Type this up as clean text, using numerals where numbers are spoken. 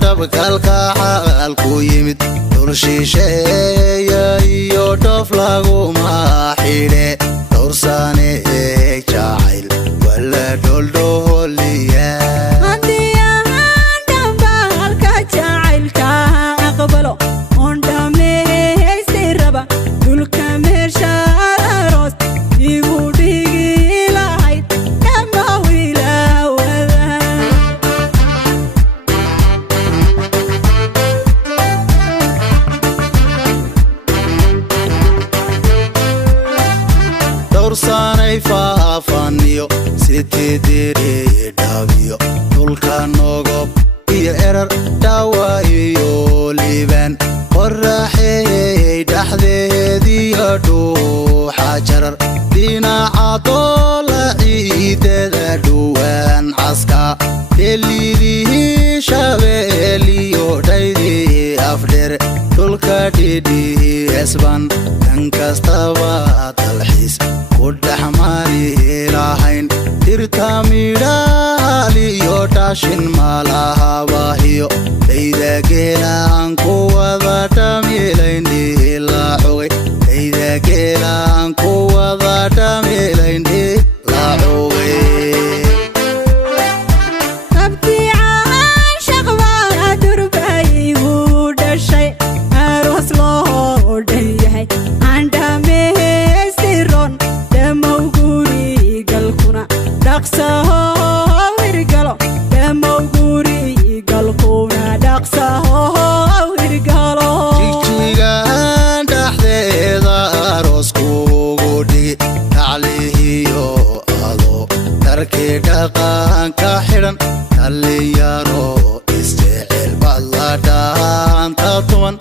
dabkalka xaalku yimid dul shisheeya iyo dhoof laguma xidhe dhowr sane jacayl wala dholdhooliya sanay faafaniyo sitidiri dhawiyo dhulka nogob iyo erar dhawa iyo liibaan qorraxay dhaxdeediyo dhuuxa jarar dhinaca doola ciidada dhuwaan caska deliidihii shabeeliyo dhaydii afdheer dhulka dhidhii esban dhan kastaba dalxiis kudhaxmaani lahayn dirta midhaaliyo dhaashin malahabahiyo dayda geelaan ku wada dhamilayndhi la xogay dayda geelaan ku wada dhamilayndhi la xogay jigjigaan dhaxdeeda arooskuugu dhigi taclihiyo ado darkii dhaqanka xidhan dhalinyaro isjecel bad la dhaanta tuman